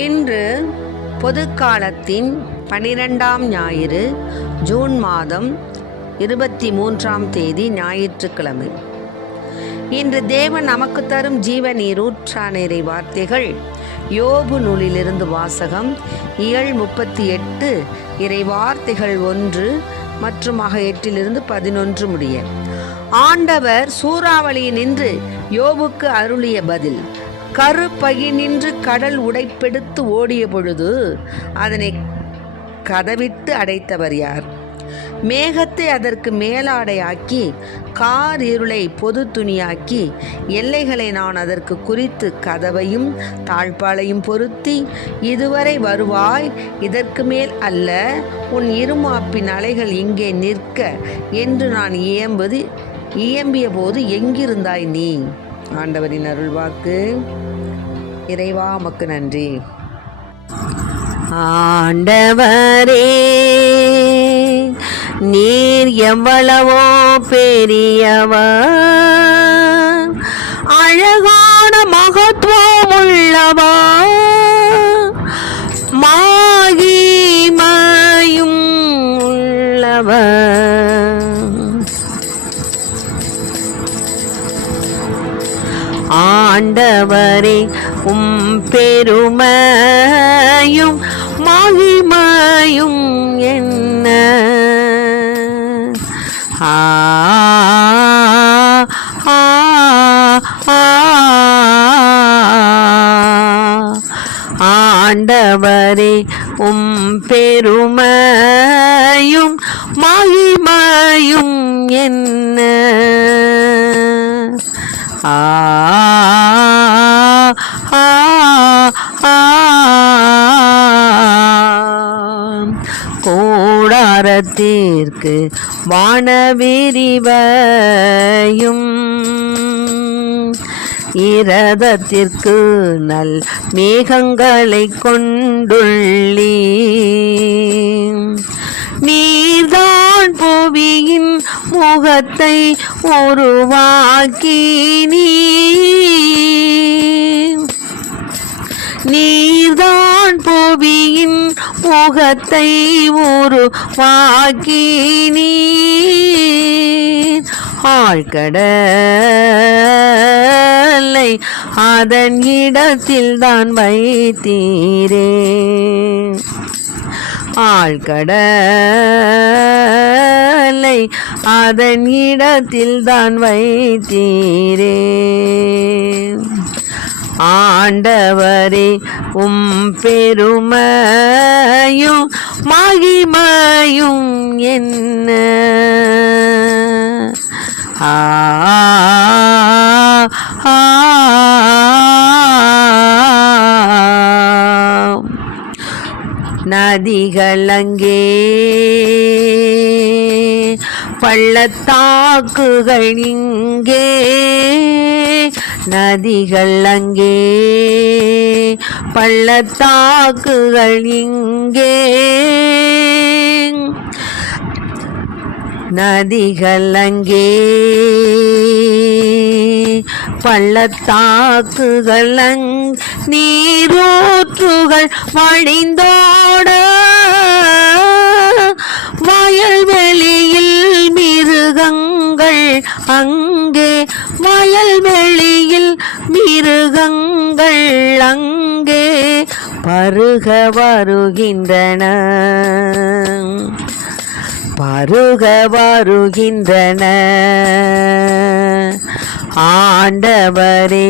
இன்று பொதுக்காலத்தின் 12ஆம் ஞாயிறு, ஜூன் மாதம் 23ஆம் தேதி ஞாயிற்றுக்கிழமை. இன்று தேவன் நமக்கு தரும் ஜீவ நீரூற்றான வார்த்தைகள் யோபு நூலிலிருந்து வாசகம். இயல் 38 இறைவார்த்தைகள் 1 மற்றும் 8 11 முடிய. ஆண்டவர் சூறாவளியினின்று யோபுக்கு அருளிய பதில். கருப்பையினின்று கடல் உடைப்பெடுத்து ஓடிய பொழுது அதனை கதவிட்டு அடைத்தவர் யார்? மேகத்தை அதற்கு மேலாடையாக்கி கார் இருளை பொது துணியாக்கி எல்லைகளை நான் அதற்கு குறித்து கதவையும் தாழ்பாளையும் பொருத்தி இதுவரை வருவாய், இதற்கு மேல் அல்ல, உன் இருமாப்பின் அலைகள் இங்கே நிற்க என்று நான் இயம்பிய போது எங்கிருந்தாய் நீ? ஆண்டவரின் அருள்வாக்கு. இறைவா உமக்கு நன்றி. ஆண்டவரே, நீர் எவ்வளவோ பெரியவர், அழகான மகத்துவம் உள்ளவர், மகிமையும் உள்ளவர். ஆண்டவரே, பெருமையும் மகிமையும் என்ன? ஆண்டவரே, பெருமையும் மகிமையும் என்ன? கூடாரத்திற்கு வானவிரிவையும் இரதத்திற்கு நல் மேகங்களை கொண்டுள்ளி. நீர்தான் புவியின் முகத்தை உருவாக்கி நீர்தான் புவியின் முகத்தை உருவாக்கி ஆழ்கடலை அதன் இடத்தில் தான் வைத்தீரே. ஆழ்கடலை அதன் இடத்தில் தான் வைத்தீரே. ஆண்டவரே, பெருமையும் மகிமையும் என்ன? நதிகள் அங்கே, பள்ளத்தாக்குகள் இங்கே, நதிகள் அங்கே, பள்ளத்தாக்குகள் இங்கே, நதிகள் அங்கே, பள்ளத்தாக்குகள் நீரூற்றுகள் வழிந்தோட, வயல்வெளியில் மிருகங்கள் அங்கே, வயல்வெளியில் மிருகங்கள் அங்கே பருக வருகின்றன, பருக வருகின்றன. ஆண்டவரே,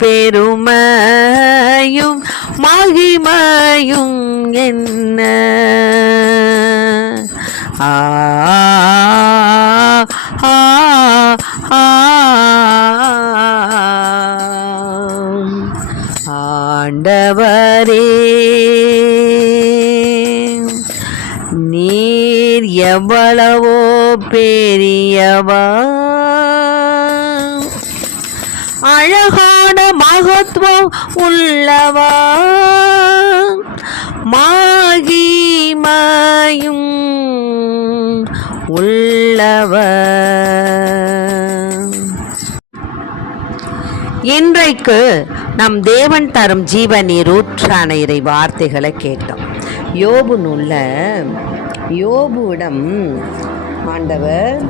பெருமையும் மகிமையும் என்ன? ஆண்டவரே, நீர் எவ்வளவோ பெரியவர், அழகான மகத்துவம் உள்ளவர், மகிமையும் உள்ளவர். இன்றைக்கு நம் தேவன் தரும் ஜீவ நீரூற்றான இறை வார்த்தைகளை கேட்டோம். யோபு நூலில் யோபுவிடம் ஆண்டவர்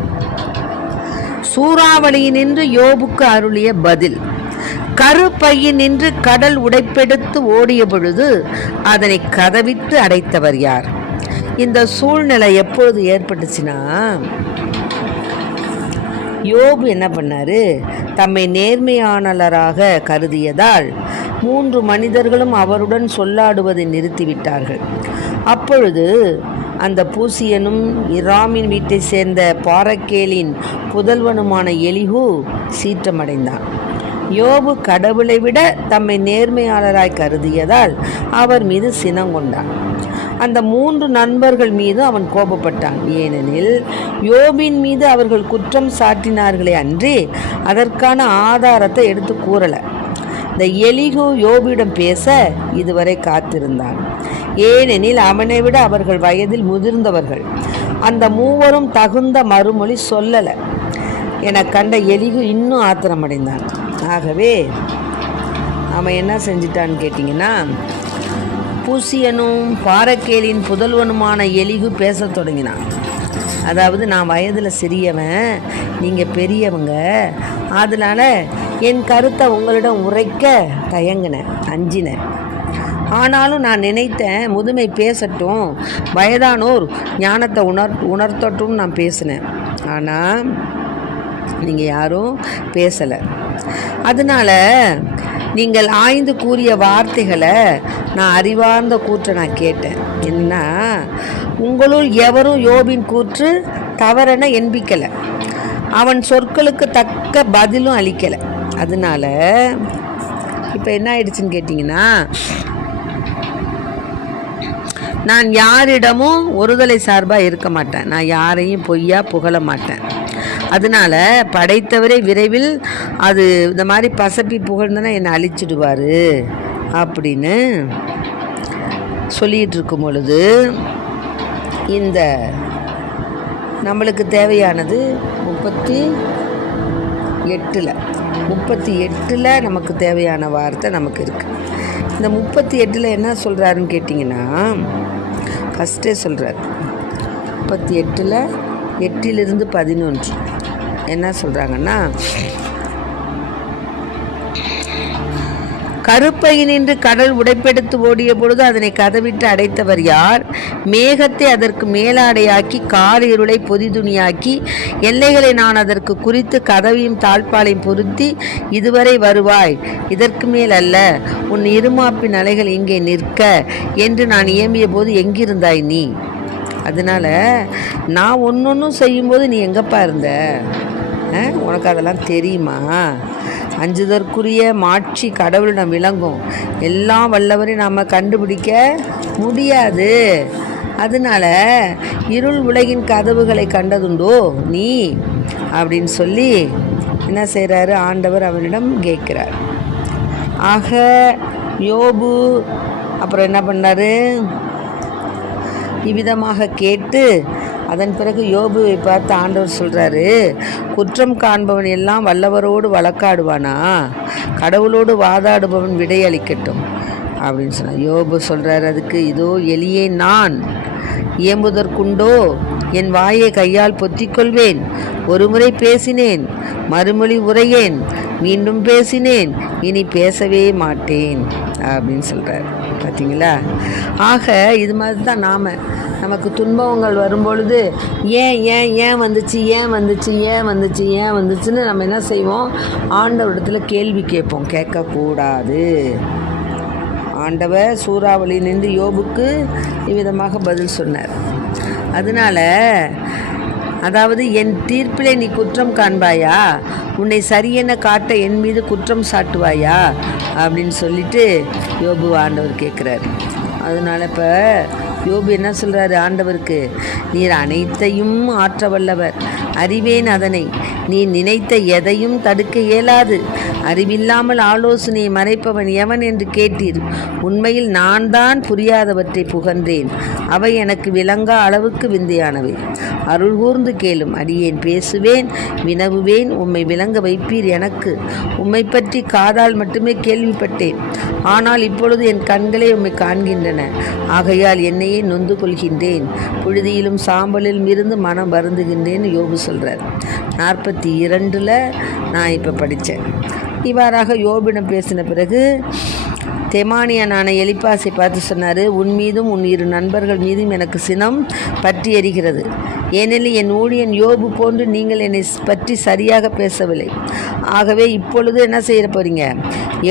சூறாவளியினின்று யோபுக்கு அருளிய பதில். கருப்பையினின்று கடல் உடைப்பெடுத்து ஓடிய பொழுது அதனை கதவிட்டு அடைத்தவர் யார்? இந்த சூழ்நிலை எப்பொழுது ஏற்பட்டுச்சுன்னா, யோபு என்ன பண்ணாரு, தம்மை நேர்மையானவராக கருதியதால் 3 மனிதர்களும் அவருடன் சொல்லாடுவதை நிறுத்திவிட்டார்கள். அப்பொழுது அந்த பூசியனும் இராமின் வீட்டை சேர்ந்த பாரக்கேலின் புதல்வனுமான எலிஹு சீற்றமடைந்தான். யோபு கடவுளை விட தம்மை நேர்மையாளராய் கருதியதால் அவர் மீது சினங்கொண்டான். அந்த 3 நண்பர்கள் மீது அவன் கோபப்பட்டான். ஏனெனில் யோபின் மீது அவர்கள் குற்றம் சாட்டினார்களே அன்றி அதற்கான ஆதாரத்தை எடுத்து கூறல. இந்த எலிஹு யோபிடம் பேச இதுவரை காத்திருந்தான். ஏனெனில் அவனை விட அவர்கள் வயதில் முதிர்ந்தவர்கள். அந்த 3வரும் தகுந்த மறுமொழி சொல்லலை என கண்ட எலிஹு இன்னும் ஆத்திரமடைந்தான். ஆகவே அவன் என்ன செஞ்சிட்டான்னு கேட்டிங்கன்னா, பூசியனும் பாரக்கேலின் புதல்வனுமான எலிஹு பேச தொடங்கினான். அதாவது, நான் வயதில் சிறியவன், நீங்கள் பெரியவங்க, அதனால் என் கருத்தை உங்களிடம் உரைக்க தயங்கினேன், அஞ்சினேன். ஆனாலும் நான் நினைத்தேன், முதுமை பேசட்டும், வயதானோர் ஞானத்தை உணர்த்தட்டும் நான் பேசினேன். ஆனால் நீங்கள் யாரும் பேசலை. அதனால் நீங்கள் ஆய்ந்து கூறிய வார்த்தைகளை நான் அறிவார்ந்த கூற்றை நான் கேட்டேன். என்னன்னா, உங்களுள் எவரும் யோபின் கூற்று தவறென எண்பிக்கலை, அவன் சொற்களுக்கு தக்க பதிலும் அளிக்கலை. அதனால இப்போ என்ன ஆயிடுச்சுன்னு கேட்டிங்கன்னா, நான் யாரிடமும் ஒருதலை சார்பாக இருக்க மாட்டேன், நான் யாரையும் பொய்யா புகழ மாட்டேன். அதனால படைத்தவரே விரைவில் அது இந்த மாதிரி பசப்பி புகழ்ந்தனா என்னை அழிச்சிடுவார் அப்படின்னு சொல்லிகிட்டு இருக்கும் பொழுது, இந்த நம்மளுக்கு தேவையானது 38 நமக்கு தேவையான வார்த்தை நமக்கு இருக்குது. இந்த 38 என்ன சொல்கிறாருன்னு கேட்டிங்கன்னா, ஃபஸ்ட்டே சொல்கிறார் 38 8 11 என்ன சொல்கிறாங்கன்னா, கருப்பையினின்று கடல் உடைப்பெடுத்து ஓடிய பொழுது அதனை கதவிட்டு அடைத்தவர் யார்? மேகத்தை அதற்கு மேலாடையாக்கி காரிருளை பொதிதுணியாக்கி எல்லைகளை நான் அதற்கு குறித்து கதவையும் தாழ்பாலையும் பொருத்தி இதுவரை வருவாய், இதற்கு மேல் அல்ல, உன் இருமாப்பின் அலைகள் இங்கே நிற்க என்று நான் இயம்பிய போது எங்கிருந்தாய் நீ? அதனால் நான் ஒன்றொன்றும் செய்யும்போது நீ எங்கப்பா இருந்த? உனக்கு அதெல்லாம் தெரியுமா? அஞ்சுதற்குரிய மாட்சி கடவுளிடம் விளங்கும், எல்லாம் வல்லவரை நாம் கண்டுபிடிக்க முடியாது. அதனால் இருள் உலகின் கதவுகளை கண்டதுண்டோ நீ அப்படின்னு சொல்லி என்ன செய்கிறாரு, ஆண்டவர் அவனிடம் கேட்குறார். ஆக யோபு அப்புறம் என்ன பண்ணார், இவ்விதமாக கேட்டு அதன் பிறகு யோபுவை பார்த்து ஆண்டவர் சொல்கிறாரு, குற்றம் காண்பவன் எல்லாம் வல்லவரோடு வழக்காடுவானா? கடவுளோடு வாதாடுபவன் விடையளிக்கட்டும் அப்படின்னு சொன்னார். யோபு சொல்கிறார் அதுக்கு, இதோ எலியே நான், இயம்புதற்குண்டோ? என் வாயை கையால் பொத்திக்கொள்வேன். ஒரு முறை பேசினேன், மறுமொழி உரையேன், மீண்டும் பேசினேன், இனி பேசவே மாட்டேன் அப்படின்னு சொல்கிறார். பார்த்தீங்களா? ஆக இது மாதிரி தான் நமக்கு துன்பங்கள் வரும்பொழுது ஏன் வந்துச்சுன்னு நம்ம என்ன செய்வோம், ஆண்டவரிடத்தில் கேள்வி கேட்போம். கேட்கக்கூடாது. ஆண்டவர் சூறாவளி நின்று யோபுக்கு இவ்விதமாக பதில் சொன்னார். அதனால் அதாவது, என் தீர்ப்பிலே நீ குற்றம் காண்பாயா, உன்னை சரியென காட்ட என் மீது குற்றம் சாட்டுவாயா அப்படின்னு சொல்லிட்டு யோபு ஆண்டவர் கேட்குறாரு. அதனால் இப்போ யோபு என்ன சொல்கிறாரு ஆண்டவருக்கு, நீர் அனைத்தையும் ஆற்ற வல்லவர், அறிவேன் அதனை, நீ நினைத்த எதையும் தடுக்க இயலாது. அறிவில்லாமல் ஆலோசனையை மறைப்பவன் எவன் என்று கேட்டீர். உண்மையில் நான் தான் புரியாதவற்றை புகன்றேன். அவை எனக்கு விளங்கா அளவுக்கு விந்தையானவை. அருள் கூர்ந்து கேளும். அடியேன் பேசுவேன், வினவுவேன், உம்மை விளங்க வைப்பீர். எனக்கு உம்மை பற்றி காதால் மட்டுமே கேள்விப்பட்டேன். ஆனால் இப்பொழுது என் கண்களே உம்மை காண்கின்றன. ஆகையால் என்னையே நொந்து கொள்கின்றேன். புழுதியிலும் சாம்பலிலும் இருந்து மனம் வருந்துகின்றேன்னு யோபு சொல்கிறார். 42 நான் இப்போ படித்தேன். இவ்வாறாக யோபிடம் பேசின பிறகு தெமானியனான எலிப்பாசை பார்த்து சொன்னார், உன் மீதும் உன் 2 நண்பர்கள் மீதும் எனக்கு சினம் பற்றி எரிகிறது. ஏனெனில் என் ஊழியன் யோபு போன்று நீங்கள் என்னை பற்றி சரியாக பேசவில்லை. ஆகவே இப்பொழுது என்ன செய்ய போகிறீங்க?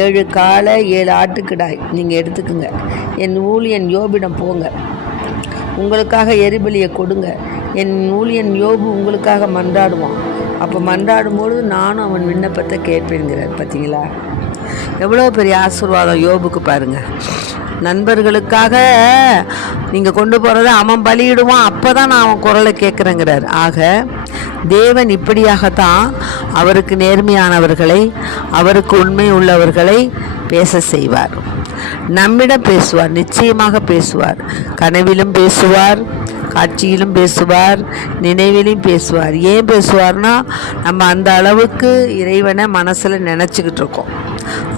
7 காளை 7 ஆட்டுக்கிடாய் நீங்கள் எடுத்துக்குங்க. என் ஊழியன் யோபிடம் போங்க, உங்களுக்காக எரிபலியை கொடுங்க. என் ஊழியன் யோபு உங்களுக்காக மன்றாடுவான். அப்போ மன்றாடும்போது நானும் அவன் விண்ணப்பத்தை கேட்பேங்கிறார். பார்த்தீங்களா எவ்வளோ பெரிய ஆசீர்வாதம் யோபுக்கு பாருங்கள். நண்பர்களுக்காக நீங்கள் கொண்டு போகிறத அவன் பலியிடுவான், அப்போ தான் நான் அவன் குரலை கேட்குறேங்கிறார். ஆக தேவன் இப்படியாகத்தான் அவருக்கு நேர்மையானவர்களை, அவருக்கு உண்மை உள்ளவர்களை பேச செய்வார். நம்மிடம் பேசுவார், நிச்சயமாக பேசுவார். கனவிலும் பேசுவார், காட்சியிலும் பேசுவார், நினைவிலும் பேசுவார். ஏன் பேசுவார்னா நம்ம அந்த அளவுக்கு இறைவனை மனசில் நினச்சிக்கிட்டு இருக்கோம்.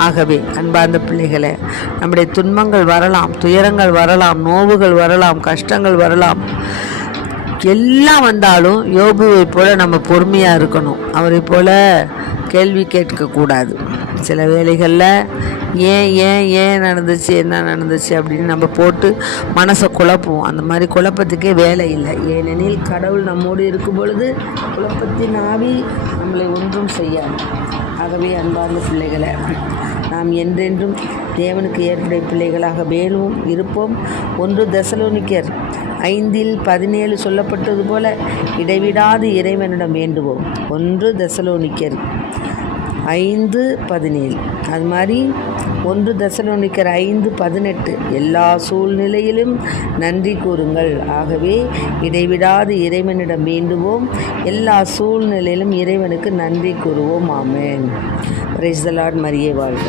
ஆகவே அன்பார்ந்த பிள்ளைகளே, நம்முடைய துன்பங்கள் வரலாம், துயரங்கள் வரலாம், நோவுகள் வரலாம், கஷ்டங்கள் வரலாம். எல்லாம் வந்தாலும் யோபுவை போல நம்ம பொறுமையாக இருக்கணும். அவரை போல கேள்வி கேட்கக்கூடாது. சில வேளைகளில் ஏன் ஏன் ஏன் நடந்துச்சு, என்ன நடந்துச்சு அப்படின்னு நம்ம போட்டு மனசை குழப்புவோம். அந்த மாதிரி குழப்பத்துக்கே வேலை இல்லை. ஏனெனில் கடவுள் நம்மோடு இருக்கும் பொழுது குழப்பத்தின் ஆவி நம்மளை ஒன்றும் செய்யாது. ஆகவே அன்பார்ந்த பிள்ளைகளை, நாம் என்றென்றும் தேவனுக்கு ஏற்புடைய பிள்ளைகளாக மேலும் இருப்போம். 1 தெசலோனிக்கர் 5:17 சொல்லப்பட்டது போல இடைவிடாது இறைவனிடம் வேண்டுவோம். 1 தெசலோனிக்கர் 5:17 அது மாதிரி 1 தெசலோனிக்கர் 5:18 எல்லா சூழ்நிலையிலும் நன்றி கூறுங்கள். ஆகவே இடைவிடாது இறைவனிடம் வேண்டுவோம், எல்லா சூழ்நிலையிலும் இறைவனுக்கு நன்றி கூறுவோம். ஆமென். Praise the Lord. மரியே வாழ்க.